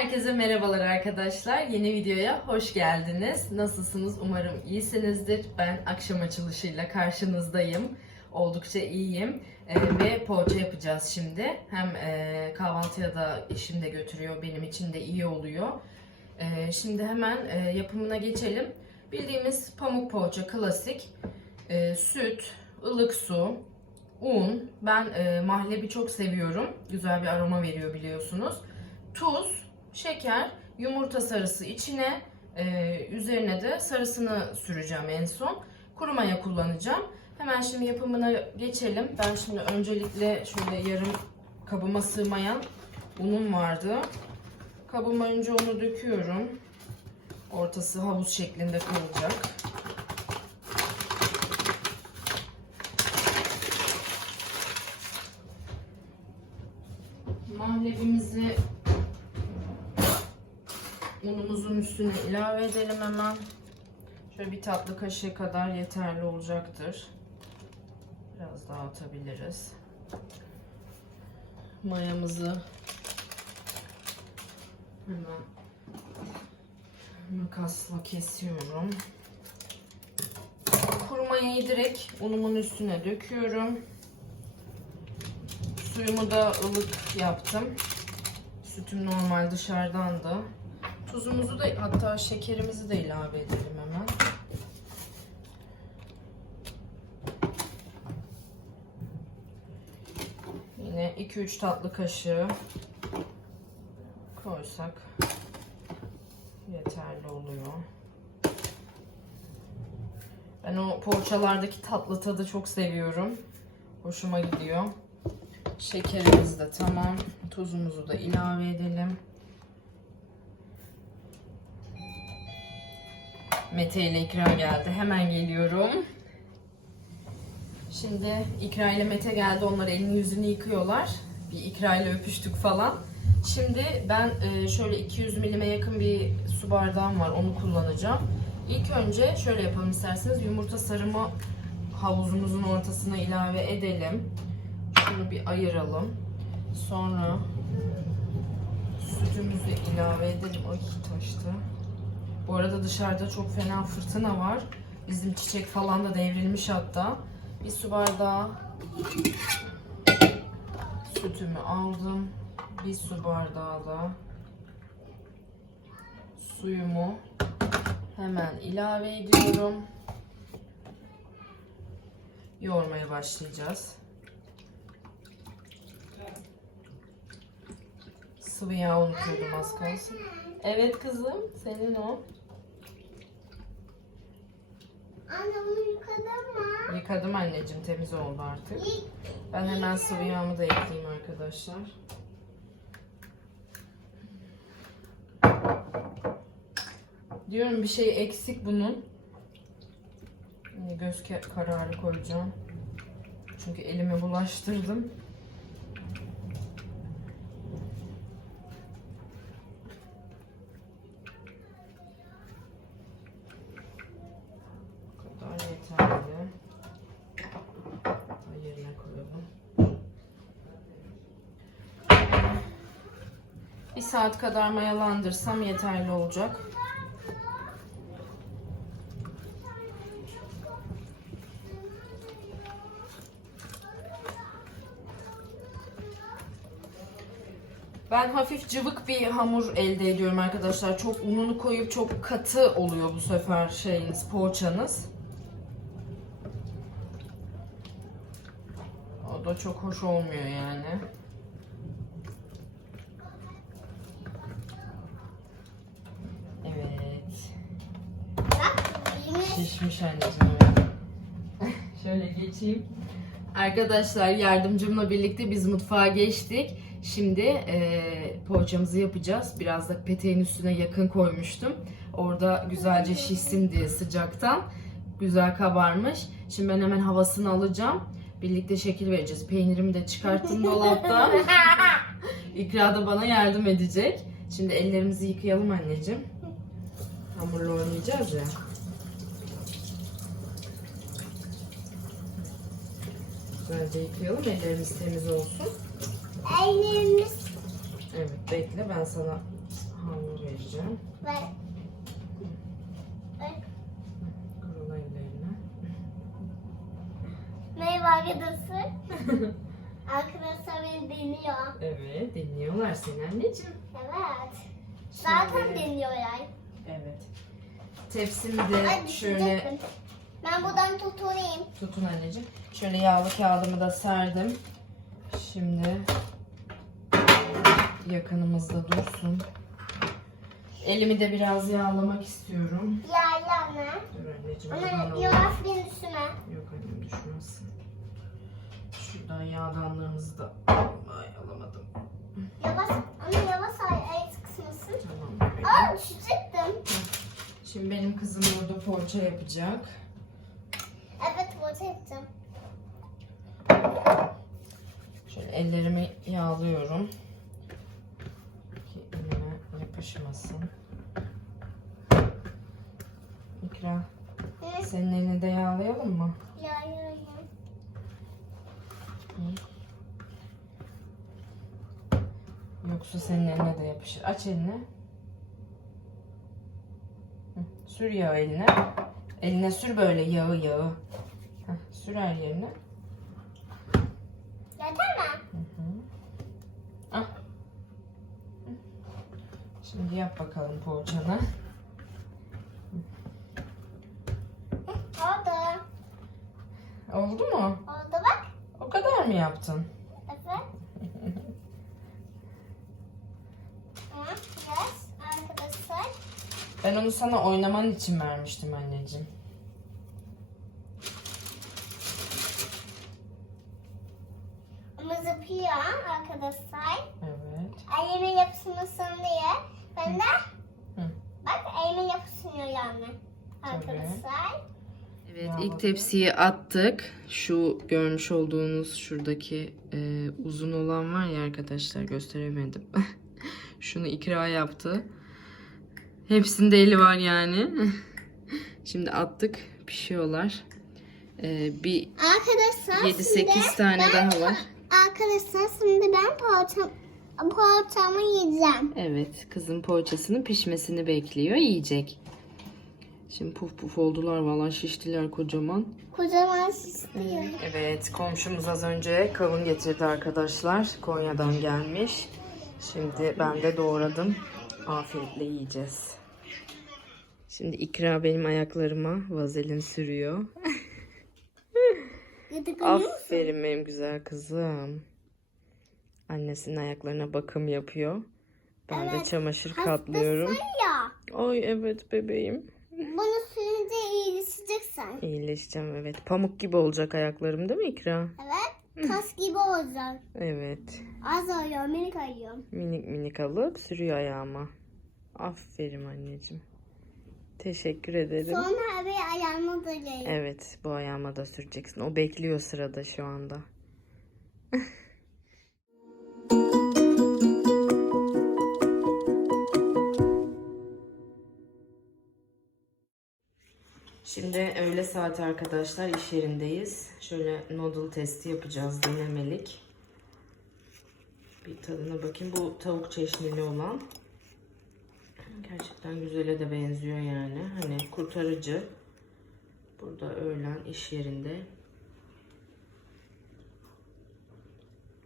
Herkese merhabalar arkadaşlar. Yeni videoya hoş geldiniz. Nasılsınız? Umarım iyisinizdir. Ben akşam açılışıyla karşınızdayım. Oldukça iyiyim. Ee, ve poğaça yapacağız şimdi. Hem e, kahvaltıya da eşim de götürüyor. Benim için de iyi oluyor. Ee, şimdi hemen e, yapımına geçelim. Bildiğimiz pamuk poğaça klasik. Ee, süt, ılık su, un. Ben e, mahlebi çok seviyorum. Güzel bir aroma veriyor biliyorsunuz. Tuz, şeker, yumurta sarısı içine, e, üzerine de sarısını süreceğim en son. Kuru maya kullanacağım. Hemen şimdi yapımına geçelim. Ben şimdi öncelikle şöyle yarım kabıma sığmayan unum vardı. Kabıma önce onu döküyorum. Ortası havuz şeklinde kalacak. Mahlebimizi unumuzun üstüne ilave edelim hemen. Şöyle bir tatlı kaşığı kadar yeterli olacaktır. Biraz daha atabiliriz. Mayamızı hemen makasla kesiyorum. Kuru mayayı direkt unumun üstüne döküyorum. Suyumu da ılık yaptım. Sütüm normal dışarıdandı. Tuzumuzu da hatta şekerimizi de ilave edelim hemen. Yine 2-3 tatlı kaşığı koysak yeterli oluyor. Ben o poğaçalardaki tatlı tadı çok seviyorum. Hoşuma gidiyor. Şekerimiz de tamam. Tuzumuzu da ilave edelim. Mete ile İkra geldi. Hemen geliyorum. Şimdi İkra ile Mete geldi. Onlar elini yüzünü yıkıyorlar. Bir İkra ile öpüştük falan. Şimdi ben e, şöyle 200 milime yakın bir su bardağım var. Onu kullanacağım. İlk önce şöyle yapalım isterseniz. Yumurta sarımı havuzumuzun ortasına ilave edelim. Şunu bir ayıralım. Sonra sütümüzü ilave edelim. Ay taştı. Bu arada dışarıda çok fena fırtına var. Bizim çiçek falan da devrilmiş hatta. Bir su bardağı sütümü aldım. Bir su bardağı da suyumu hemen ilave ediyorum. Yoğurmaya başlayacağız. Sıvı yağ unutuyordum az kalsın. Evet kızım, senin o. Anne onu yıkadın mı? Yıkadım anneciğim, temiz oldu artık. Ben hemen sıvı yağımı da ekleyeyim arkadaşlar. Diyorum bir şey eksik bunun. Yine Göz kararı koyacağım. Çünkü elime bulaştırdım. Bu kadar yeterli. Da Yerine koyalım. Bir saat kadar mayalandırsam yeterli olacak. Ben hafif cıvık bir hamur elde ediyorum arkadaşlar. Çok ununu koyup çok katı oluyor bu sefer şeyiniz, poğaçanız. O da çok hoş olmuyor yani. Evet. Yine Şişmiş anneciğim. Şöyle geçeyim. Arkadaşlar yardımcımla birlikte biz mutfağa geçtik. Şimdi e, poğaçamızı yapacağız. Biraz da peteğin üstüne yakın koymuştum. Orada güzelce şişsin diye sıcaktan. Güzel kabarmış. Şimdi ben hemen havasını alacağım. Birlikte şekil vereceğiz. Peynirimi de çıkarttım dolaptan. İkra da bana yardım edecek. Şimdi ellerimizi yıkayalım anneciğim. Hamurla oynayacağız ya. Güzelce yıkayalım ellerimiz temiz olsun. ellerimiz Evet bekle ben sana açacağım. Ver. Ver. Kurula ellerini. Merhaba arkadaşlar. Arkadaşlar beni dinliyor. Evet, dinliyorlar seni anneciğim. Evet. Zaten Şimdi- dinliyorlar. Evet. Tepsimi de şöyle. Ben buradan tutayım. tutun anneciğim. Şöyle yağlı kağıdımı da serdim. Şimdi yakınımızda dursun. Elimi de biraz yağlamak istiyorum. Ya yana. Dur anneciğim. Ama olur. yavaş beni düşürme. Yok annem düşmez. Şuradan yağdanlığımızı da Ay, alamadım. Yavaş. Ama yavaş ay sıkışmasın. Tamam. Aa düşecektim. Şimdi benim kızım burada poğaça yapacak. Boza ettim. Şöyle ellerimi yağlıyorum. Ki elime yapışmasın. İkra, Hı. senin elini de yağlayalım mı? Ya ya ya. Yoksa senin eline de yapışır. Aç elini. Sür yağı eline. Eline sür böyle yağı yağı. Heh, sür her yerine. Yeter mi? Hı hı. Ah. Şimdi yap bakalım poğaçanı. Oldu. Oldu mu? Oldu bak. O kadar mı yaptın? Evet. Arkadaşlar. Ben onu sana oynaman için vermiştim anneciğim. Ama zıplıyor arkadaşlar. Evet. Elimin yapışmasın diye. Ben de Hı. bak elimin yapışmıyor yani. Arkadaşlar. Evet ilk tepsiyi attık. Şu görmüş olduğunuz şuradaki e, uzun olan var ya arkadaşlar gösteremedim. Şunu ikra yaptı. Hepsinde eli var yani. Şimdi attık pişiyorlar. E, bir Arkadaşlar 7-8 tane daha var. Arkadaşlar şimdi ben poğaçam, poğaçamı yiyeceğim. Evet kızın poğaçasının pişmesini bekliyor yiyecek. Şimdi puf puf oldular valla şiştiler kocaman. Kocaman istiyor. Evet, komşumuz az önce kavun getirdi arkadaşlar. Konya'dan gelmiş. Şimdi ben de doğradım. Afiyetle yiyeceğiz. Şimdi İkra benim ayaklarıma vazelin sürüyor. Aferin benim güzel kızım. Annesinin ayaklarına bakım yapıyor. Ben de Evet, çamaşır katlıyorum. Ya Ay evet bebeğim. Bunu sürünce iyileşeceksin. İyileşeceğim evet. Pamuk gibi olacak ayaklarım değil mi İkra? Evet. Tas gibi olacak. Evet. Az oluyor, minik oluyor. Minik minik alıp sürüyor ayağıma. Aferin anneciğim. Teşekkür ederim. Sonra bir ayağıma da geliyor. Evet bu ayağıma da süreceksin. O bekliyor sırada şu anda. Şimdi öğle saati arkadaşlar iş yerindeyiz. Şöyle noodle testi yapacağız denemelik. Bir tadına bakayım. Bu tavuk çeşnili olan. Gerçekten güzele de benziyor yani. Hani kurtarıcı. Burada öğlen iş yerinde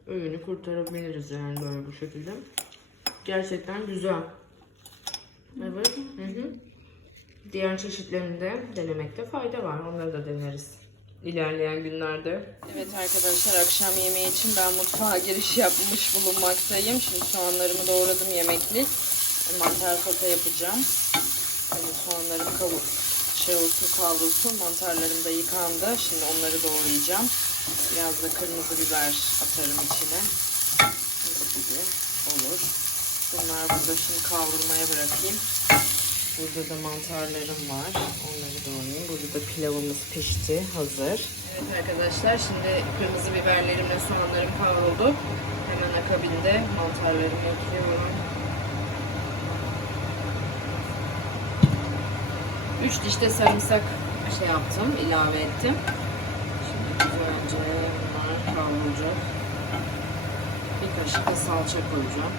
öğünü kurtarabiliriz yani böyle bu şekilde. Gerçekten güzel. Evet. Hı hı. Diğer çeşitlerini de denemekte fayda var. Onları da deneriz. İlerleyen günlerde. Evet arkadaşlar akşam yemeği için ben mutfağa giriş yapmış bulunmaktayım. Şimdi soğanlarımı doğradım yemeklik. Mantar sote yapacağım. Böyle soğanlarım kavur, olsun kavrulsun. Mantarlarım da yıkandı. Şimdi onları doğrayacağım. Biraz da kırmızı biber atarım içine. Gibi olur. Bunlar burada şimdi kavrulmaya bırakayım. Burada da mantarlarım var. Onları doğrayayım. Burada da pilavımız pişti. Hazır. Evet arkadaşlar şimdi kırmızı biberlerimle soğanlarım kavruldu. Hemen akabinde mantarlarımı ekliyorum. 3 diş de sarımsak şey yaptım, ilave ettim. Şimdi güzelce bunlar kavrulacak. Bir kaşık da salça koyacağım.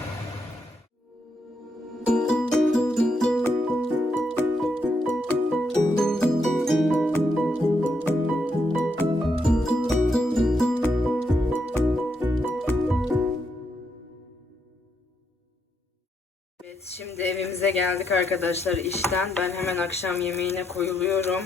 Geldik arkadaşlar işten. Ben hemen akşam yemeğine koyuluyorum.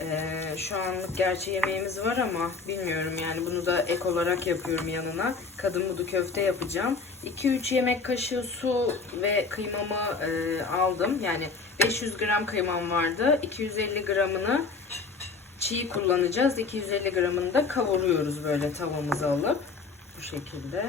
Ee, şu anlık gerçi yemeğimiz var ama bilmiyorum yani bunu da ek olarak yapıyorum yanına. Kadın budu köfte yapacağım. 2-3 yemek kaşığı su ve kıymamı e, aldım. Yani 500 gram kıymam vardı. 250 gramını çiğ kullanacağız. 250 gramını da kavuruyoruz böyle tavamıza alıp. Bu şekilde.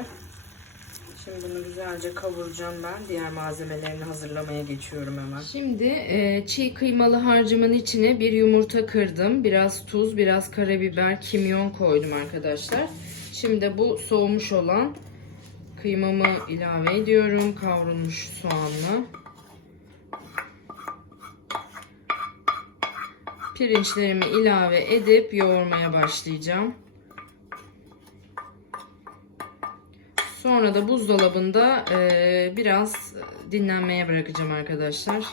Şimdi bunu güzelce kavuracağım ben. Diğer malzemelerini hazırlamaya geçiyorum hemen. Şimdi e, çiğ kıymalı harcımın içine bir yumurta kırdım. Biraz tuz, biraz karabiber, kimyon koydum arkadaşlar. Şimdi bu soğumuş olan kıymamı ilave ediyorum. Kavrulmuş soğanlı. Pirinçlerimi ilave edip yoğurmaya başlayacağım. Sonra da buzdolabında biraz dinlenmeye bırakacağım arkadaşlar.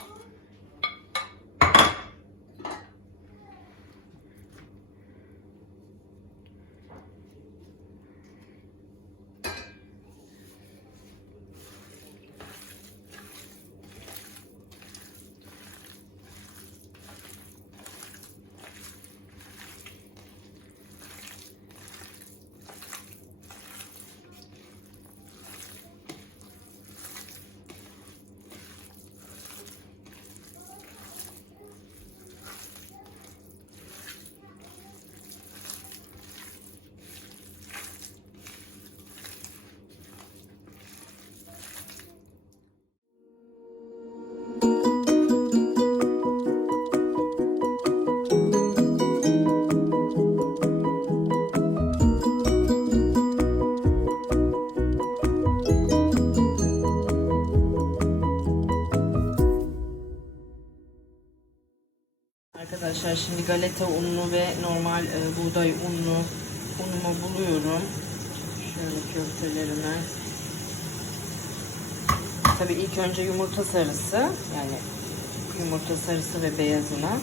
Şimdi galeta unlu ve normal e, buğday unlu unumu buluyorum. Şöyle köftelerime. Tabii ilk önce yumurta sarısı yani yumurta sarısı ve beyazına.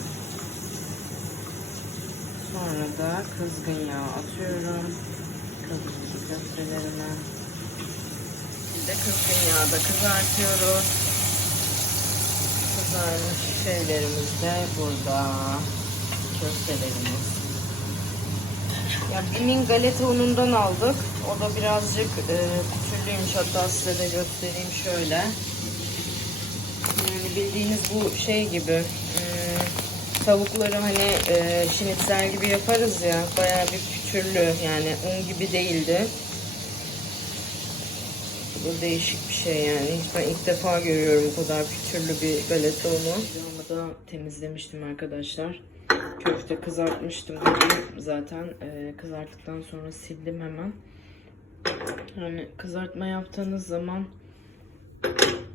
Sonra da kızgın yağ atıyorum. Kızgın köftelerime. Bir de kızgın yağda kızartıyoruz. Kızarmış şeylerimiz de burada. Köftelerimiz. Ya Bim'in galeta unundan aldık. O da birazcık e, pütürlüymüş. Hatta size de göstereyim şöyle. Yani bildiğiniz bu şey gibi. e, tavukları hani e, şinitzel gibi yaparız ya. Bayağı bir pütürlü yani un gibi değildi. Bu değişik bir şey yani. Ben ilk defa görüyorum bu kadar pütürlü bir galeta unu. Ama da temizlemiştim arkadaşlar. Köfte kızartmıştım. Zaten e, kızarttıktan sonra sildim hemen. Yani kızartma yaptığınız zaman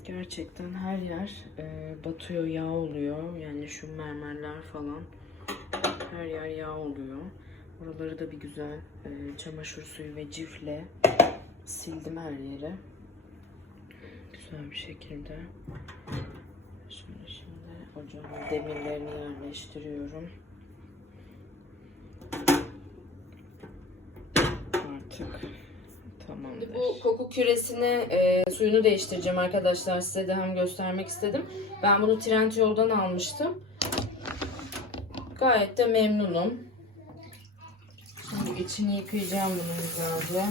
gerçekten her yer e, batıyor, yağ oluyor. Yani şu mermerler falan her yer yağ oluyor. Oraları da bir güzel e, çamaşır suyu ve cifle sildim her yere. Güzel bir şekilde. Şimdi şimdi ocağın demirlerini yerleştiriyorum. Artık tamamdır. Bu koku küresini e, suyunu değiştireceğim arkadaşlar. Size de hem göstermek istedim. Ben bunu Trendyol'dan almıştım. Gayet de memnunum. Şimdi içini yıkayacağım bunun güzelce.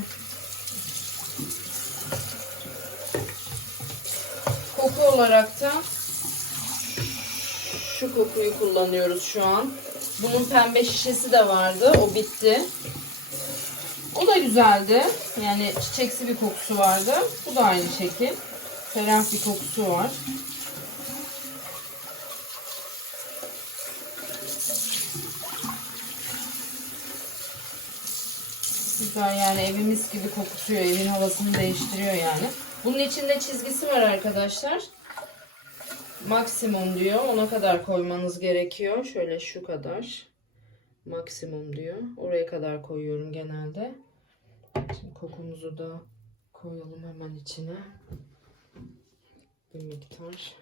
Koku olarak da şu kokuyu kullanıyoruz şu an. Bunun pembe şişesi de vardı. O bitti. O da güzeldi. Yani çiçeksi bir kokusu vardı. Bu da aynı şekil. Ferah bir kokusu var. Güzel yani evimiz gibi kokutuyor. Evin havasını değiştiriyor yani. Bunun içinde çizgisi var arkadaşlar. Maksimum diyor. Ona kadar koymanız gerekiyor. Şöyle şu kadar. Maksimum diyor. Oraya kadar koyuyorum genelde. Kokumuzu da koyalım hemen içine. Bir miktar.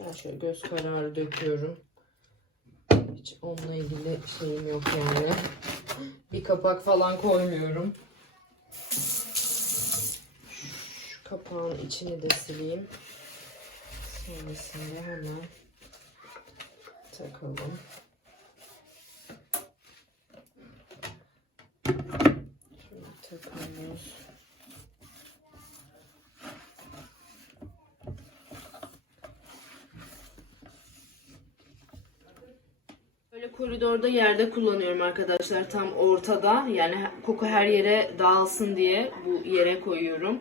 Ben şöyle göz kararı döküyorum. Hiç onunla ilgili şeyim yok yani. Bir kapak falan koymuyorum. Şu Kapağın içini de sileyim. Sonrasında hemen takalım. Böyle koridorda yerde kullanıyorum arkadaşlar tam ortada yani koku her yere dağılsın diye bu yere koyuyorum.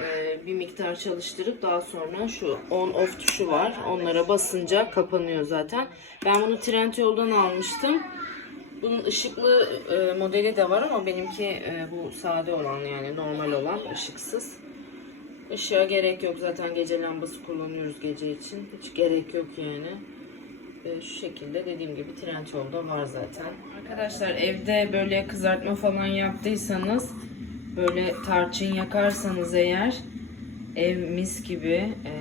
Ee, bir miktar çalıştırıp daha sonra şu on off tuşu var onlara basınca kapanıyor zaten. Ben bunu Trendyol'dan almıştım. Bunun ışıklı e, modeli de var ama benimki e, bu sade olan yani normal olan ışıksız. Işığa gerek yok zaten gece lambası kullanıyoruz gece için. Hiç gerek yok yani. E, şu şekilde dediğim gibi Trendyol'da var zaten. Arkadaşlar evde böyle kızartma falan yaptıysanız böyle tarçın yakarsanız eğer ev mis gibi e,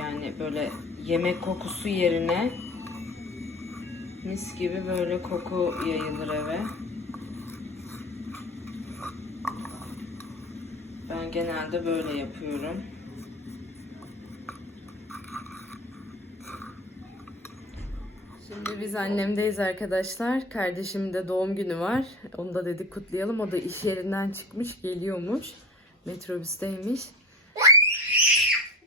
yani böyle yemek kokusu yerine mis gibi böyle koku yayılır eve. Ben genelde böyle yapıyorum. Şimdi biz annemdeyiz arkadaşlar. Kardeşimin de doğum günü var. Onu da dedik kutlayalım. O da iş yerinden çıkmış, geliyormuş. Metrobüsteymiş.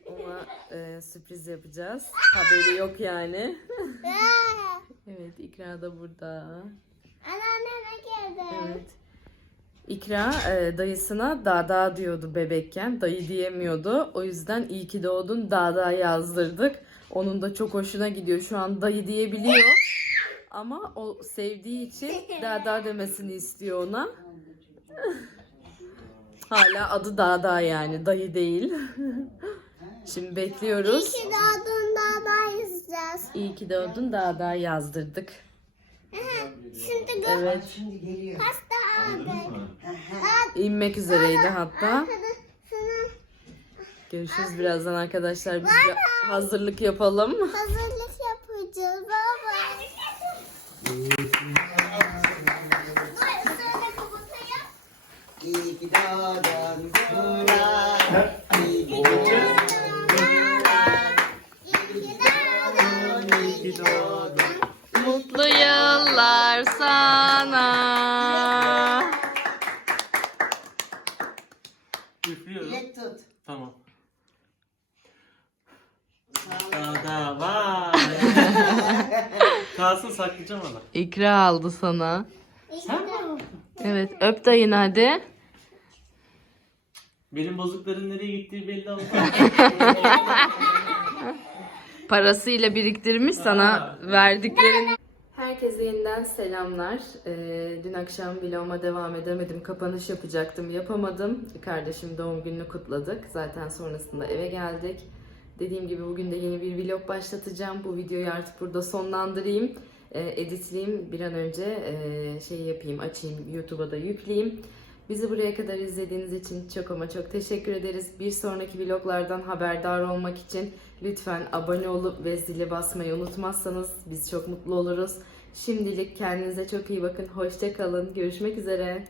Ona e, sürpriz yapacağız. Haberi yok yani. evet, İkra da burada. Anneanneme geldi. Evet. İkra e, dayısına Dada diyordu bebekken. Dayı diyemiyordu. O yüzden iyi ki doğdun Dada yazdırdık. Onun da çok hoşuna gidiyor. Şu an dayı diyebiliyor. Ama o sevdiği için Dada demesini istiyor ona. Hala adı Dada yani. Dayı değil. Şimdi bekliyoruz. İki doğdun daha daha izleyeceğiz. İyi ki doğdun Dada yazdırdık. Şimdi gö Evet. hasta abi. inmek üzereydi hatta. Şunu Görüşürüz birazdan arkadaşlar. Biz bir hazırlık yapalım. hazırlık yapacağız baba. Sonra kapatayım. İyi ki doğdun. Saklayacağım onu. İkra aldı sana. Sen mi aldın? Evet öp dayını hadi. Benim bozukların nereye gittiği belli oldu. Parasıyla biriktirmiş sana Aa. verdiklerini. Herkese yeniden selamlar. Ee, dün akşam vloguma devam edemedim. Kapanış yapacaktım. Yapamadım. Kardeşim doğum gününü kutladık. Zaten sonrasında eve geldik. Dediğim gibi bugün de yeni bir vlog başlatacağım. Bu videoyu artık burada sonlandırayım. Ee, editleyeyim. Bir an önce e, şey yapayım, açayım. YouTube'a da yükleyeyim. Bizi buraya kadar izlediğiniz için çok ama çok teşekkür ederiz. Bir sonraki vloglardan haberdar olmak için lütfen abone olup ve zili basmayı unutmazsanız biz çok mutlu oluruz. Şimdilik kendinize çok iyi bakın. Hoşça kalın. Görüşmek üzere.